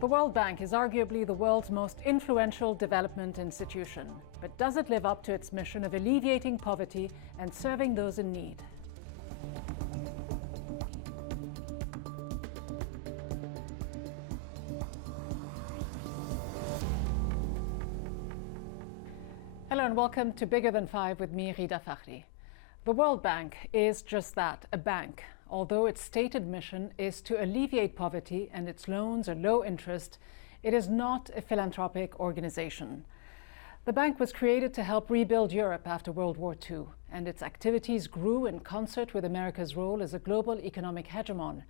The World Bank is arguably the world's most influential development institution. But does it live up to its mission of alleviating poverty and serving those in need? Hello and welcome to Bigger Than Five with me, Rida Fakhri. The World Bank is just that, a bank. Although its stated mission is to alleviate poverty and its loans are low interest, it is not a philanthropic organization. The bank was created to help rebuild Europe after World War II, and its activities grew in concert with America's role as a global economic hegemon.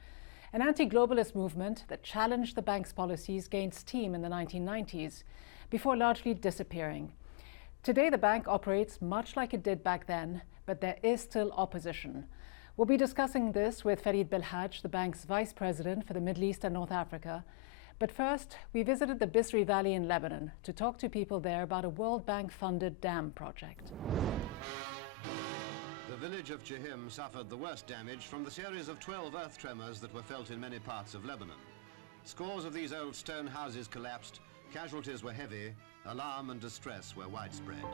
An anti-globalist movement that challenged the bank's policies gained steam in the 1990s, before largely disappearing. Today, the bank operates much like it did back then, but there is still opposition. We'll be discussing this with Ferid Belhaj, the bank's vice president for the Middle East and North Africa. But first, we visited the Bisri Valley in Lebanon to talk to people there about a World Bank-funded dam project. The village of Chihim suffered the worst damage from the series of 12 earth tremors that were felt in many parts of Lebanon. Scores of these old stone houses collapsed, casualties were heavy, alarm and distress were widespread.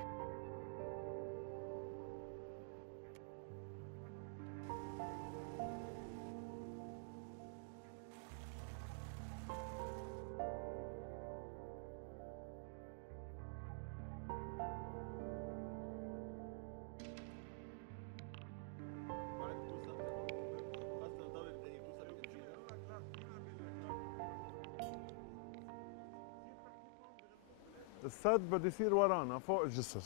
السد بده يصير ورانا فوق الجسر،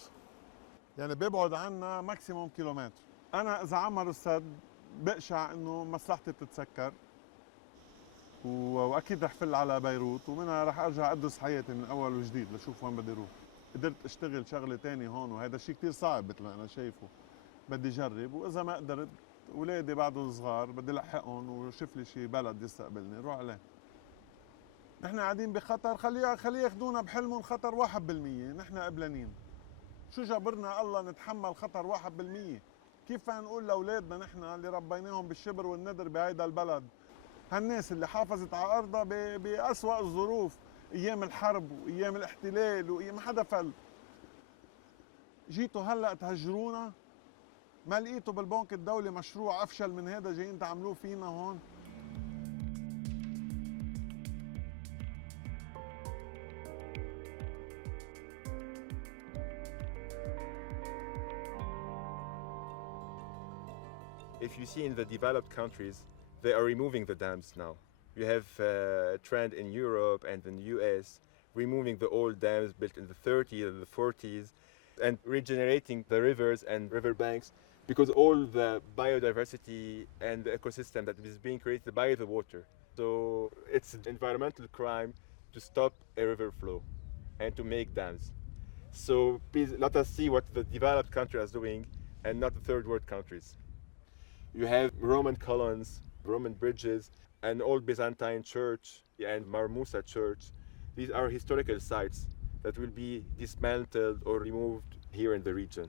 يعني بيبعد عنا ماكسيموم كيلومتر. انا اذا عمروا السد بقشع انه مصلحتي بتتسكر واكيد رح فل على بيروت، ومنها رح ارجع ادرس حياتي من اول وجديد لشوف وين بدي اروح. قدرت اشتغل شغله ثانيه هون وهذا الشيء كثير صعب مثل ما انا شايفه. بدي اجرب، واذا ما قدرت اولادي بعدهم صغار بدي لحقهم وشوف لي شيء بلد يستقبلني روح عليه. نحن قاعدين بخطر، خليه ياخذونا بحلمهم خطر 1%، نحن قبلانين. شو جبرنا الله نتحمل خطر 1%؟ كيف فينا نقول لاولادنا نحن اللي ربيناهم بالشبر والندر بهيدا البلد، هالناس اللي حافظت على ارضها بأسوأ الظروف، ايام الحرب وايام الاحتلال وايام ما حدا فل. جيتوا هلا تهجرونا؟ ما لقيتوا بالبنك الدولي مشروع افشل من هذا جايين تعملوه فينا هون؟ If you see in the developed countries, they are removing the dams now. You have a trend in Europe and in the US, removing the old dams built in the 30s and the 40s and regenerating the rivers and riverbanks, because all the biodiversity and the ecosystem that is being created by the water. So it's an environmental crime to stop a river flow and to make dams. So please let us see what the developed countries are doing and not the third world countries. You have Roman columns, Roman bridges, an old Byzantine church and Marmusa church. These are historical sites that will be dismantled or removed here in the region.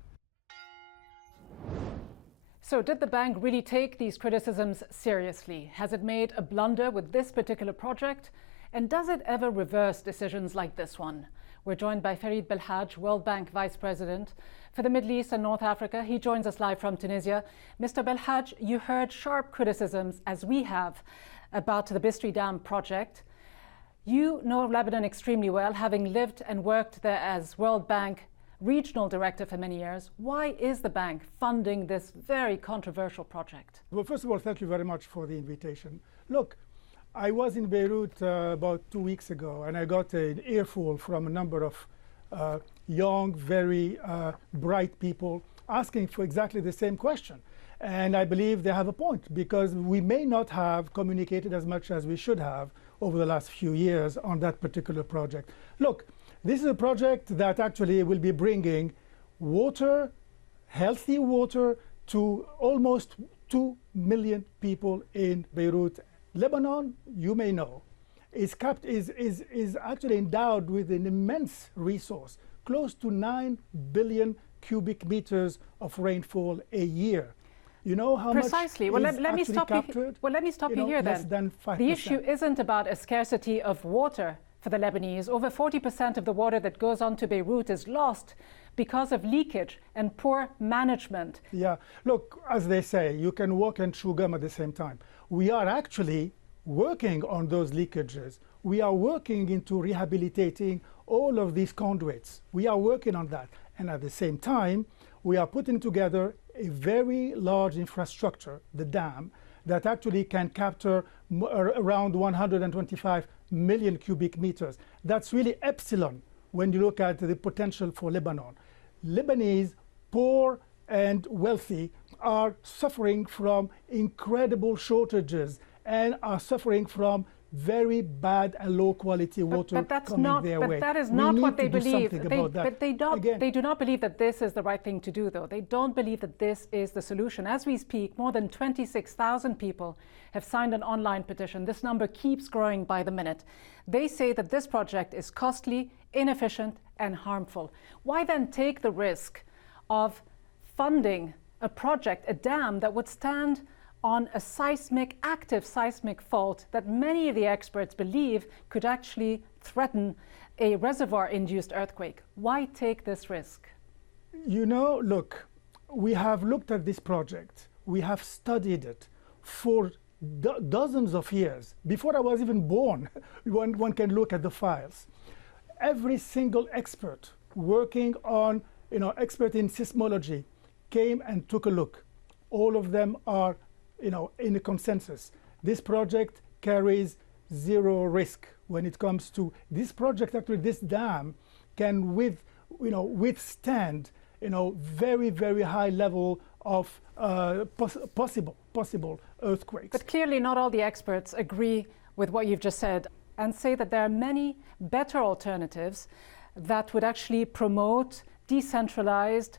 So did the bank really take these criticisms seriously? Has it made a blunder with this particular project? And does it ever reverse decisions like this one? We're joined by Ferid Belhaj, World Bank Vice President for the Middle East and North Africa. He joins us live from Tunisia. Mr. Belhaj, you heard sharp criticisms, as we have, about the Bisri Dam project. You know Lebanon extremely well, having lived and worked there as World Bank Regional Director for many years. Why is the bank funding this very controversial project? Well, first of all, thank you very much for the invitation. Look, I was in Beirut about 2 weeks ago, and I got an earful from a number of young, very bright people asking for exactly the same question. And I believe they have a point, because we may not have communicated as much as we should have over the last few years on that particular project. Look, this is a project that actually will be bringing water, healthy water, to almost 2 million people in Beirut. Lebanon, you may know, is actually endowed with an immense resource, close to 9 billion cubic meters of rainfall a year. You know how Precisely. much Well, is let me actually stop you. captured? Well, let me stop you here less then. than 5%. The issue isn't about a scarcity of water for the Lebanese. Over 40% of the water that goes on to Beirut is lost because of leakage and poor management. Yeah, look, as they say, you can walk and chew gum at the same time. We are actually working on those leakages. We are working into rehabilitating all of these conduits. We are working on that. And at the same time, we are putting together a very large infrastructure, the dam, that actually can capture around 125 million cubic meters. That's really epsilon when you look at the potential for Lebanon. Lebanese, poor and wealthy, are suffering from incredible shortages and are suffering from very bad and low quality water coming their way. But that is not what they believe. But they do not believe that this is the right thing to do, though. They don't believe that this is the solution. As we speak, more than 26,000 people have signed an online petition. This number keeps growing by the minute. They say that this project is costly, inefficient, and harmful. Why then take the risk of funding a project, a dam, that would stand on a active seismic fault that many of the experts believe could actually threaten a reservoir-induced earthquake? Why take this risk? You know, look, we have looked at this project. We have studied it for dozens of years. Before I was even born, one can look at the files. Every single expert working on, expert in seismology came and took a look. All of them are in a consensus. This project carries zero risk when it comes to this project. Actually, this dam can withstand very, very high level of possible earthquakes. But clearly not all the experts agree with what you've just said and say that there are many better alternatives that would actually promote decentralized,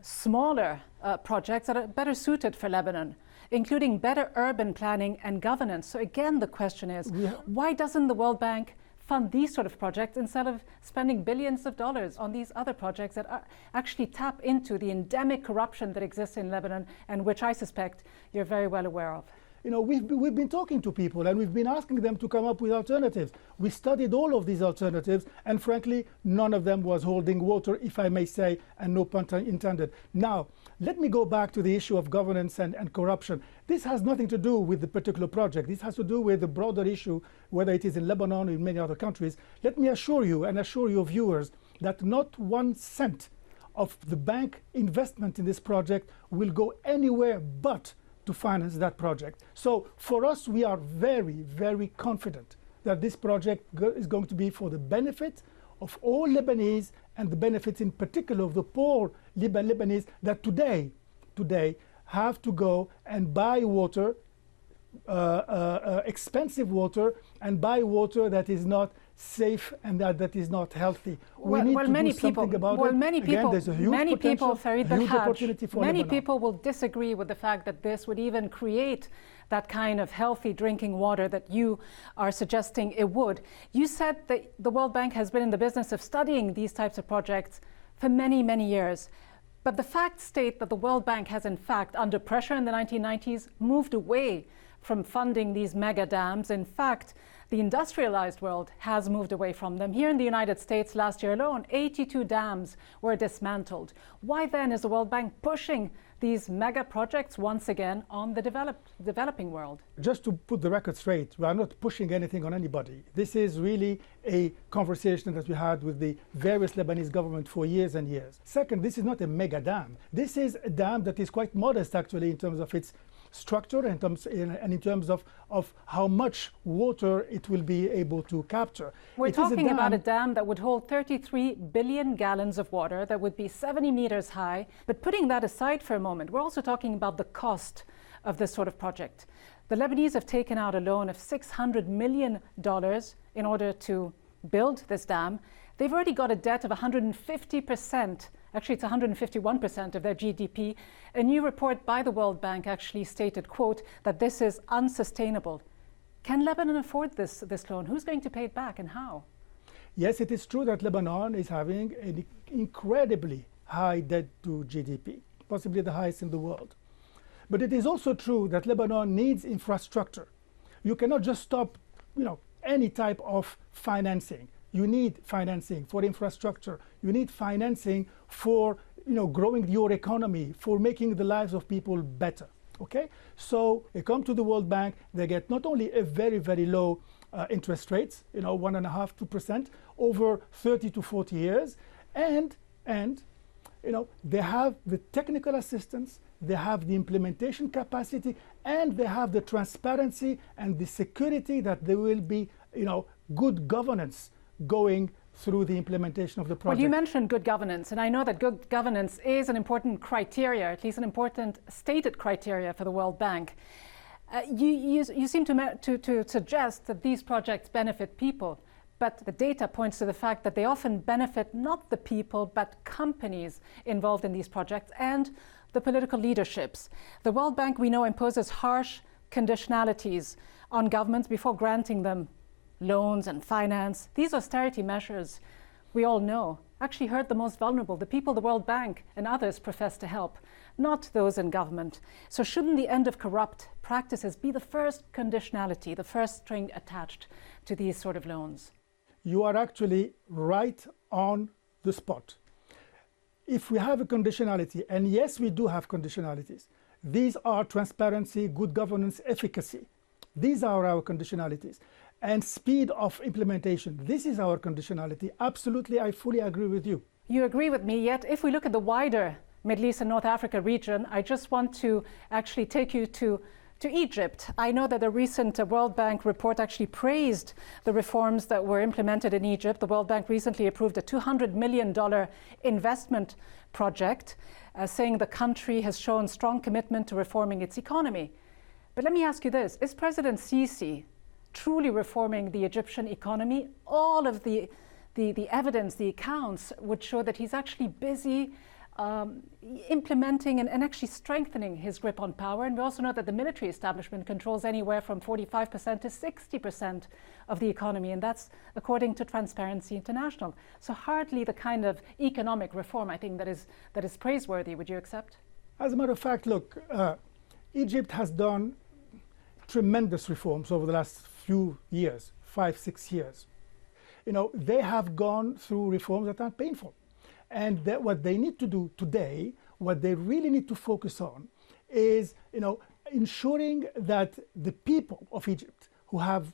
smaller projects that are better suited for Lebanon, including better urban planning and governance. So again, the question is, why doesn't the World Bank fund these sort of projects instead of spending billions of dollars on these other projects that actually tap into the endemic corruption that exists in Lebanon and which I suspect you're very well aware of? We've been talking to people and we've been asking them to come up with alternatives. We studied all of these alternatives, and frankly, none of them was holding water, if I may say, and no pun intended. Now, let me go back to the issue of governance and corruption. This has nothing to do with the particular project. This has to do with the broader issue, whether it is in Lebanon or in many other countries. Let me assure you and assure your viewers that not 1 cent of the bank investment in this project will go anywhere but to finance that project. So for us, we are very, very confident that this project is going to be for the benefit of all Lebanese, and the benefits in particular of the poor Lebanese that today have to go and buy water, expensive water, and buy water that is not safe and that is not healthy. We need to do something about it. Many people, Ferid Belhaj, many Lebanon. people will disagree with the fact that this would even create that kind of healthy drinking water that you are suggesting it would. You said that the World Bank has been in the business of studying these types of projects for many, many years. But the facts state that the World Bank has, in fact, under pressure in the 1990s, moved away from funding these mega dams. In fact, the industrialized world has moved away from them. Here in the United States last year alone, 82 dams were dismantled. Why then is the World Bank pushing these mega projects once again on the developing world? Just to put the record straight, we are not pushing anything on anybody. This is really a conversation that we had with the various Lebanese government for years and years. Second, this is not a mega dam. This is a dam that is quite modest actually in terms of its structure and in terms of how much water it will be able to capture. We're talking about a dam that would hold 33 billion gallons of water, that would be 70 meters high. But putting that aside for a moment, we're also talking about the cost of this sort of project. The Lebanese have taken out a loan of $600 million in order to build this dam. They've already got a debt of 150%. Actually, it's 151% of their GDP. A new report by the World Bank actually stated, quote, that this is unsustainable. Can Lebanon afford this loan? Who's going to pay it back and how? Yes, it is true that Lebanon is having an incredibly high debt to GDP, possibly the highest in the world. But it is also true that Lebanon needs infrastructure. You cannot just stop, any type of financing. You need financing for infrastructure. You need financing for, growing your economy, for making the lives of people better. Okay? So they come to the World Bank. They get not only a very, very low interest rates, 1.5%, 2% over 30 to 40 years, and they have the technical assistance, they have the implementation capacity, and they have the transparency and the security that there will be, good governance going through the implementation of the project. Well, you mentioned good governance, and I know that good governance is an important criteria, at least an important stated criteria for the World Bank. You seem to suggest that these projects benefit people, but the data points to the fact that they often benefit not the people, but companies involved in these projects and the political leaderships. The World Bank, we know, imposes harsh conditionalities on governments before granting them loans and finance. These austerity measures, we all know, actually hurt the most vulnerable, the people the World Bank and others profess to help, not those in government. So shouldn't the end of corrupt practices be the first conditionality, the first string attached to these sort of loans? You are actually right on the spot. If we have a conditionality, and yes, we do have conditionalities, these are transparency, good governance, efficacy. These are our conditionalities. And speed of implementation, this is our conditionality. Absolutely, I fully agree with you. You agree with me, yet if we look at the wider Middle East and North Africa region, I just want to actually take you to Egypt. I know that a recent World Bank report actually praised the reforms that were implemented in Egypt. The World Bank recently approved a $200 million investment project, saying the country has shown strong commitment to reforming its economy. But let me ask you this, is President Sisi truly reforming the Egyptian economy? All of the evidence, the accounts would show that he's actually busy implementing and actually strengthening his grip on power. And we also know that the military establishment controls anywhere from 45% to 60% of the economy, and that's according to Transparency International. So hardly the kind of economic reform, I think, that is praiseworthy. Would you accept? As a matter of fact, look, Egypt has done tremendous reforms over the last few years, 5-6 years. They have gone through reforms that are painful. And what they need to do today, what they really need to focus on is, ensuring that the people of Egypt who have,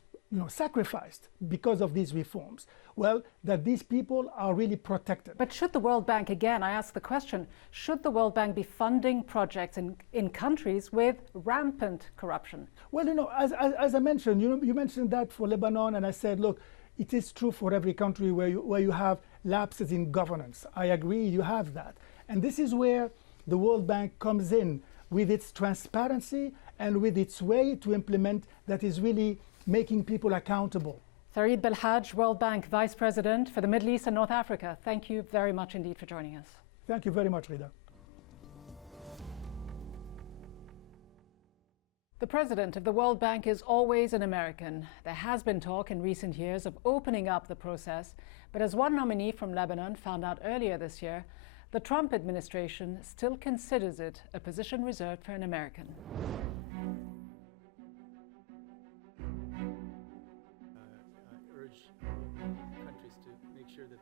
sacrificed because of these reforms, well, that these people are really protected. But should the World Bank, again, I ask the question, should the World Bank be funding projects in countries with rampant corruption? Well, as I mentioned, you mentioned that for Lebanon, and I said, look, it is true for every country where you have lapses in governance. I agree, you have that. And this is where the World Bank comes in with its transparency and with its way to implement that is really making people accountable. Ferid Belhaj, World Bank Vice President for the Middle East and North Africa, thank you very much indeed for joining us. Thank you very much, Rida. The president of the World Bank is always an American. There has been talk in recent years of opening up the process, but as one nominee from Lebanon found out earlier this year, the Trump administration still considers it a position reserved for an American. I urge countries to make sure that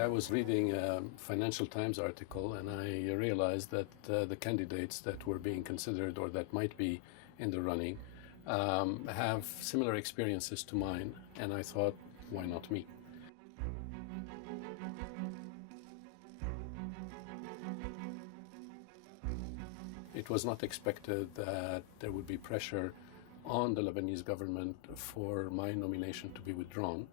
I was reading a Financial Times article, and I realized that the candidates that were being considered or that might be in the running have similar experiences to mine, and I thought, why not me? It was not expected that there would be pressure on the Lebanese government for my nomination to be withdrawn.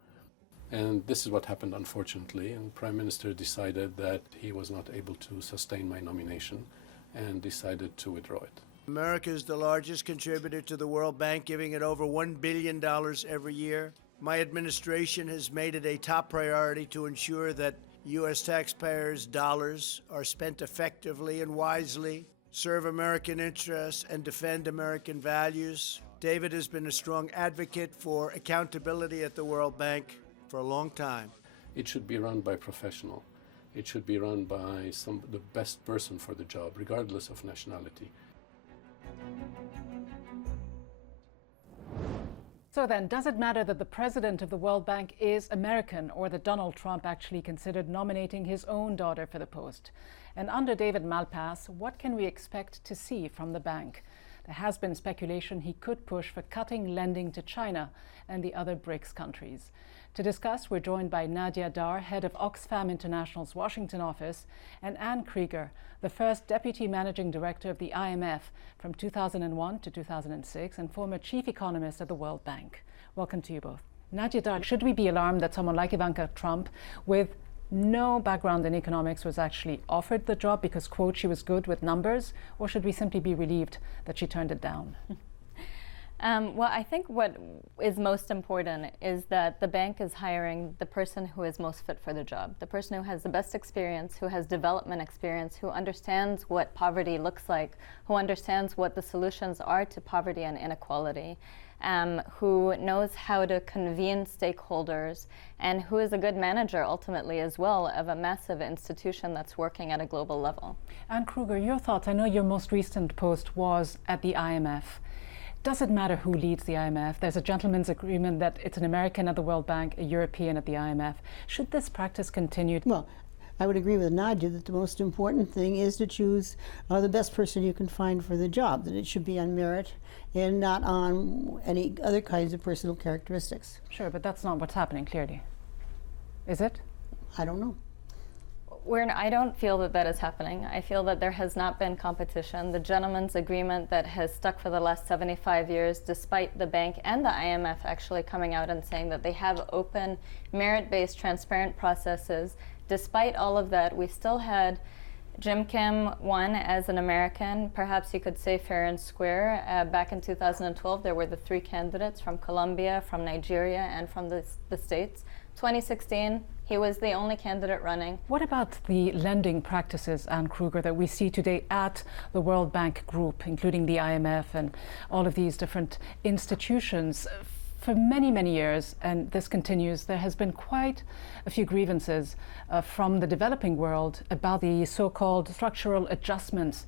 And this is what happened, unfortunately, and the Prime Minister decided that he was not able to sustain my nomination and decided to withdraw it. America is the largest contributor to the World Bank, giving it over $1 billion every year. My administration has made it a top priority to ensure that U.S. taxpayers' dollars are spent effectively and wisely, serve American interests, and defend American values. David has been a strong advocate for accountability at the World Bank for a long time. it should be run by professional. It should be run by the best person for the job, regardless of nationality. So then, does it matter that the president of the World Bank is American, or that Donald Trump actually considered nominating his own daughter for the post? And under David Malpass, what can we expect to see from the bank? There has been speculation he could push for cutting lending to China and the other BRICS countries. To discuss, we're joined by Nadia Dar, head of Oxfam International's Washington office, and Anne Krieger, the first deputy managing director of the IMF from 2001 to 2006 and former chief economist at the World Bank. Welcome to you both. Nadia Dar, should we be alarmed that someone like Ivanka Trump, with no background in economics, was actually offered the job because, quote, she was good with numbers, or should we simply be relieved that she turned it down? Well, I think what is most important is that the bank is hiring the person who is most fit for the job, the person who has the best experience, who has development experience, who understands what poverty looks like, who understands what the solutions are to poverty and inequality, who knows how to convene stakeholders, and who is a good manager ultimately as well of a massive institution that's working at a global level. Anne Krieger, your thoughts? I know your most recent post was at the IMF. Does it matter who leads the IMF? There's a gentleman's agreement that it's an American at the World Bank, a European at the IMF. Should this practice continue? Well, I would agree with Nadia that the most important thing is to choose the best person you can find for the job, that it should be on merit and not on any other kinds of personal characteristics. Sure, but that's not what's happening, clearly. Is it? I don't know. I don't feel that that is happening. I feel that there has not been competition. The gentleman's agreement that has stuck for the last 75 years, despite the bank and the IMF actually coming out and saying that they have open, merit-based, transparent processes, despite all of that, we still had Jim Kim won as an American, perhaps you could say fair and square. Back in 2012, there were the three candidates from Colombia, from Nigeria, and from the States. 2016, he was the only candidate running. What about the lending practices, Anne Krieger, that we see today at the World Bank Group, including the IMF and all of these different institutions? For many, many years, and this continues, there has been quite a few grievances from the developing world about the so-called structural adjustments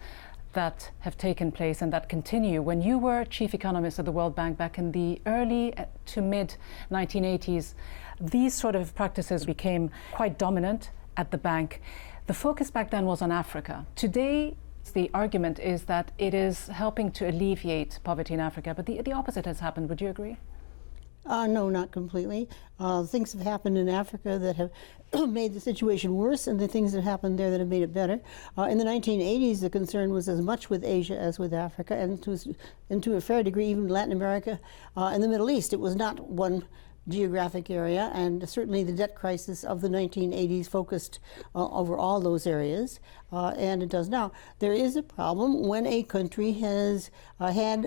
that have taken place and that continue. When you were chief economist at the World Bank back in the early to mid 1980s, these sort of practices became quite dominant at the bank. The focus back then was on Africa. Today, the argument is that it is helping to alleviate poverty in Africa, but the opposite has happened. Would you agree? No, not completely. Things have happened in Africa that have made the situation worse, and the things that happened there that have made it better. In the 1980s, the concern was as much with Asia as with Africa, and to a fair degree, even Latin America and the Middle East. It was not one geographic area, and certainly the debt crisis of the 1980s focused over all those areas, and it does now. There is a problem when a country has had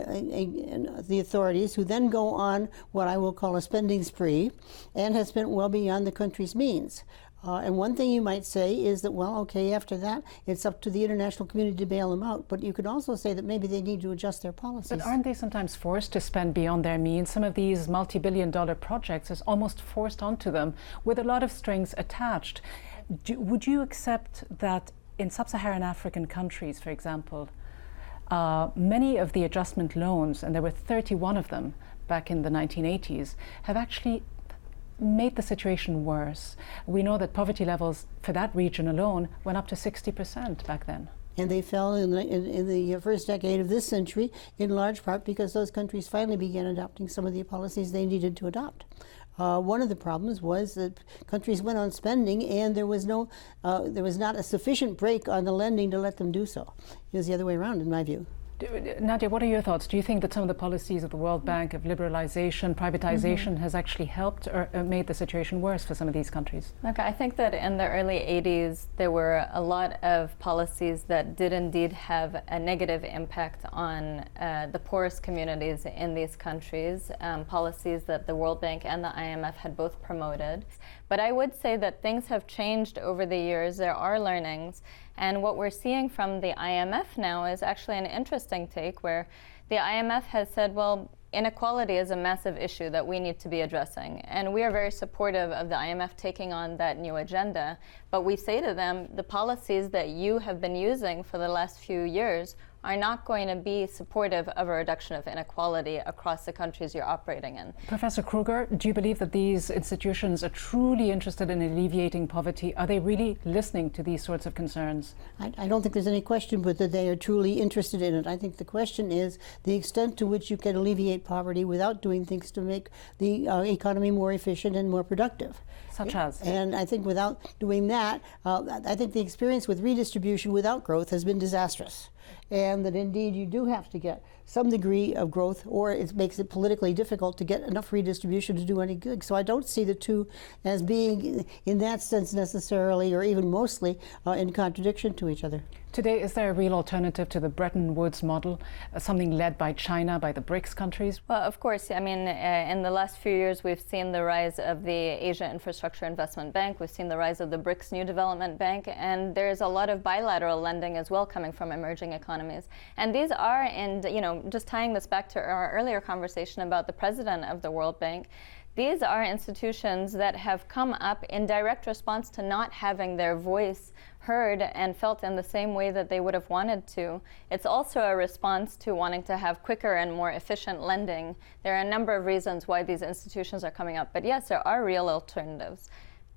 the authorities who then go on what I will call a spending spree and has spent well beyond the country's means. And one thing you might say is that, well, okay, after that, it's up to the international community to bail them out. But you could also say that maybe they need to adjust their policies. But aren't they sometimes forced to spend beyond their means? Some of these multi-billion-dollar projects is almost forced onto them with a lot of strings attached. Would you accept that in sub-Saharan African countries, for example, many of the adjustment loans, and there were 31 of them back in the 1980s, have actually made the situation worse? We know that poverty levels for that region alone went up to 60% back then. And they fell in the first decade of this century, in large part because those countries finally began adopting some of the policies they needed to adopt. One of the problems was that countries went on spending, and there was not a sufficient brake on the lending to let them do so. It was the other way around, in my view. Nadia, what are your thoughts? Do you think that some of the policies of the World Bank of liberalization, privatization has actually helped or made the situation worse for some of these countries? Look, I think that in the early 80s, there were a lot of policies that did indeed have a negative impact on the poorest communities in these countries, policies that the World Bank and the IMF had both promoted. But I would say that things have changed over the years. There are learnings. And what we're seeing from the IMF now is actually an interesting take where the IMF has said, well, inequality is a massive issue that we need to be addressing. And we are very supportive of the IMF taking on that new agenda. But we say to them, the policies that you have been using for the last few years are not going to be supportive of a reduction of inequality across the countries you're operating in. Professor Kruger, do you believe that these institutions are truly interested in alleviating poverty? Are they really listening to these sorts of concerns? I don't think there's any question but that they are truly interested in it. I think the question is the extent to which you can alleviate poverty without doing things to make the economy more efficient and more productive. Such as? And I think without doing that, I think the experience with redistribution without growth has been disastrous. And that indeed you do have to get some degree of growth, or it makes it politically difficult to get enough redistribution to do any good. So I don't see the two as being, in that sense, necessarily or even mostly in contradiction to each other. Today, is there a real alternative to the Bretton Woods model, something led by China, by the BRICS countries? Well, of course. I mean, in the last few years, we've seen the rise of the Asia Infrastructure Investment Bank. We've seen the rise of the BRICS New Development Bank. And there's a lot of bilateral lending as well coming from emerging economies. And these are, and just tying this back to our earlier conversation about the president of the World Bank, these are institutions that have come up in direct response to not having their voice heard and felt in the same way that they would have wanted to. It's also a response to wanting to have quicker and more efficient lending. There are a number of reasons why these institutions are coming up. But yes, there are real alternatives.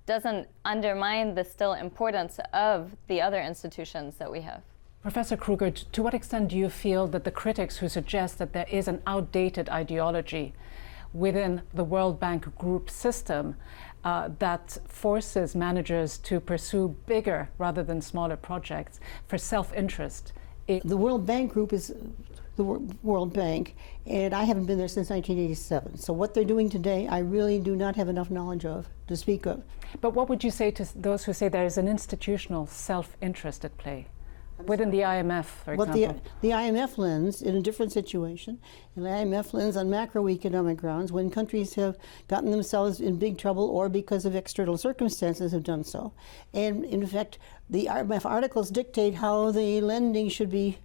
Doesn't undermine the still importance of the other institutions that we have. Professor Kruger, to what extent do you feel that the critics who suggest that there is an outdated ideology within the World Bank group system that forces managers to pursue bigger rather than smaller projects for self-interest? The World Bank group is the World Bank, and I haven't been there since 1987. So what they're doing today, I really do not have enough knowledge of to speak of. But what would you say to those who say there is an institutional self-interest at play? Within the IMF, for example. The IMF lends in a different situation. And the IMF lends on macroeconomic grounds when countries have gotten themselves in big trouble or because of external circumstances have done so. And in fact, the IMF articles dictate how the lending should be,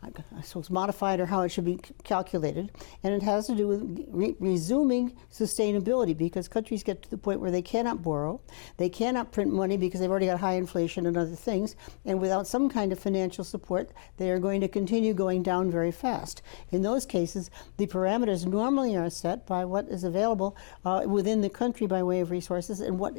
I suppose, modified or how it should be calculated. And it has to do with resuming sustainability, because countries get to the point where they cannot borrow, they cannot print money because they've already got high inflation and other things, and without some kind of financial support, they are going to continue going down very fast. In those cases, the parameters normally are set by what is available within the country by way of resources and what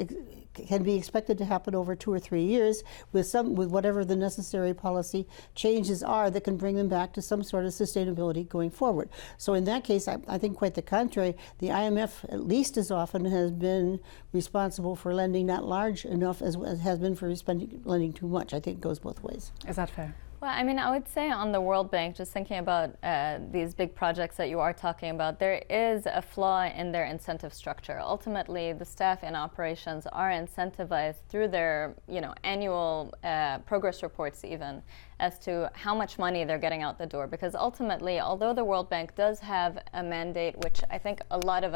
can be expected to happen over 2 or 3 years with whatever the necessary policy changes are that can bring them back to some sort of sustainability going forward. So in that case, I think quite the contrary. The IMF, at least as often, has been responsible for lending not large enough as has been for lending too much. I think it goes both ways. Is that fair? Well, I mean, I would say on the World Bank, just thinking about these big projects that you are talking about, there is a flaw in their incentive structure. Ultimately, the staff in operations are incentivized through their, annual progress reports even, as to how much money they're getting out the door. Because ultimately, although the World Bank does have a mandate, which I think all of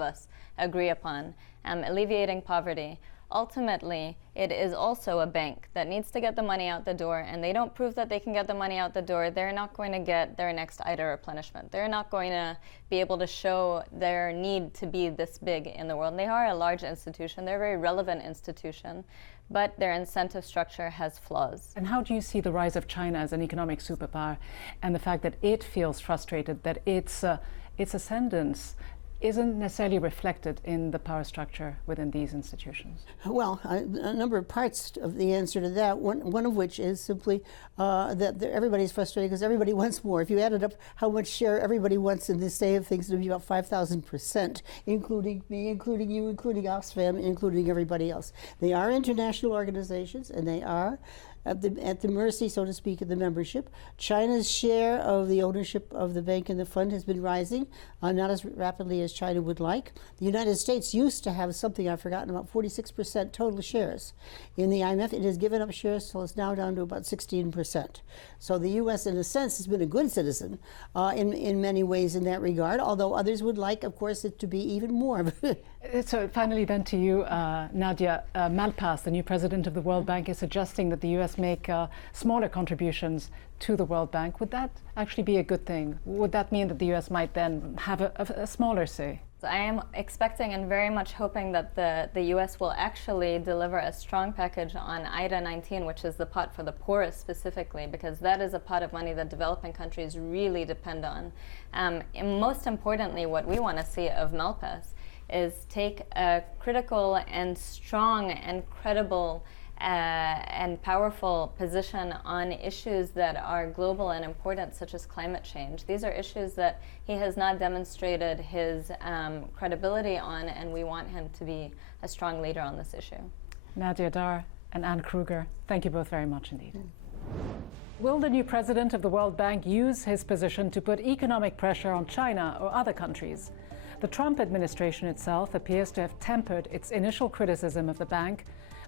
us agree upon, alleviating poverty, ultimately, it is also a bank that needs to get the money out the door, and they don't prove that they can get the money out the door, they're not going to get their next IDA replenishment. They're not going to be able to show their need to be this big in the world. And they are a large institution, they're a very relevant institution, but their incentive structure has flaws. And how do you see the rise of China as an economic superpower and the fact that it feels frustrated that its ascendance isn't necessarily reflected in the power structure within these institutions? Well, a number of parts of the answer to that, one of which is simply that everybody's frustrated because everybody wants more. If you added up how much share everybody wants in this state of things, it would be about 5,000%, including me, including you, including Oxfam, including everybody else. They are international organizations, and they are at the mercy, so to speak, of the membership. China's share of the ownership of the bank and the fund has been rising, not as rapidly as China would like. The United States used to have something I've forgotten about, 46% total shares. in the IMF. It has given up shares, so it's now down to about 16%. So the U.S., in a sense, has been a good citizen in many ways in that regard, although others would like, of course, it to be even more. So finally then to you, Nadia, Malpass, the new president of the World Bank, is suggesting that the U.S. make smaller contributions to the World Bank. Would that actually be a good thing? Would that mean that the U.S. might then have a smaller say? I am expecting and very much hoping that the U.S. will actually deliver a strong package on IDA 19, which is the pot for the poorest specifically, because that is a pot of money that developing countries really depend on. And most importantly, what we want to see of Malpass is take a critical and strong and credible and powerful position on issues that are global and important, such as climate change. These are issues that he has not demonstrated his credibility on, and we want him to be a strong leader on this issue. Nadia Dar and Anne Kruger, thank you both very much indeed. Will the new president of the World Bank use his position to put economic pressure on China or other countries? The Trump administration itself appears to have tempered its initial criticism of the bank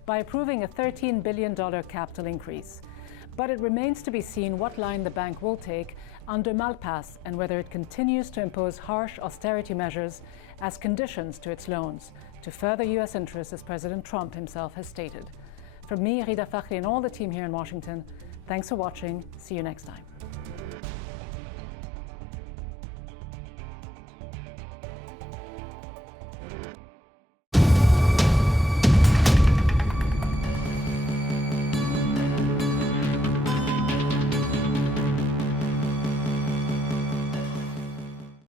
by approving a $13 billion capital increase. But it remains to be seen what line the bank will take under Malpass and whether it continues to impose harsh austerity measures as conditions to its loans, to further U.S. interests, as President Trump himself has stated. From me, Rida Fakhri, and all the team here in Washington, thanks for watching. See you next time.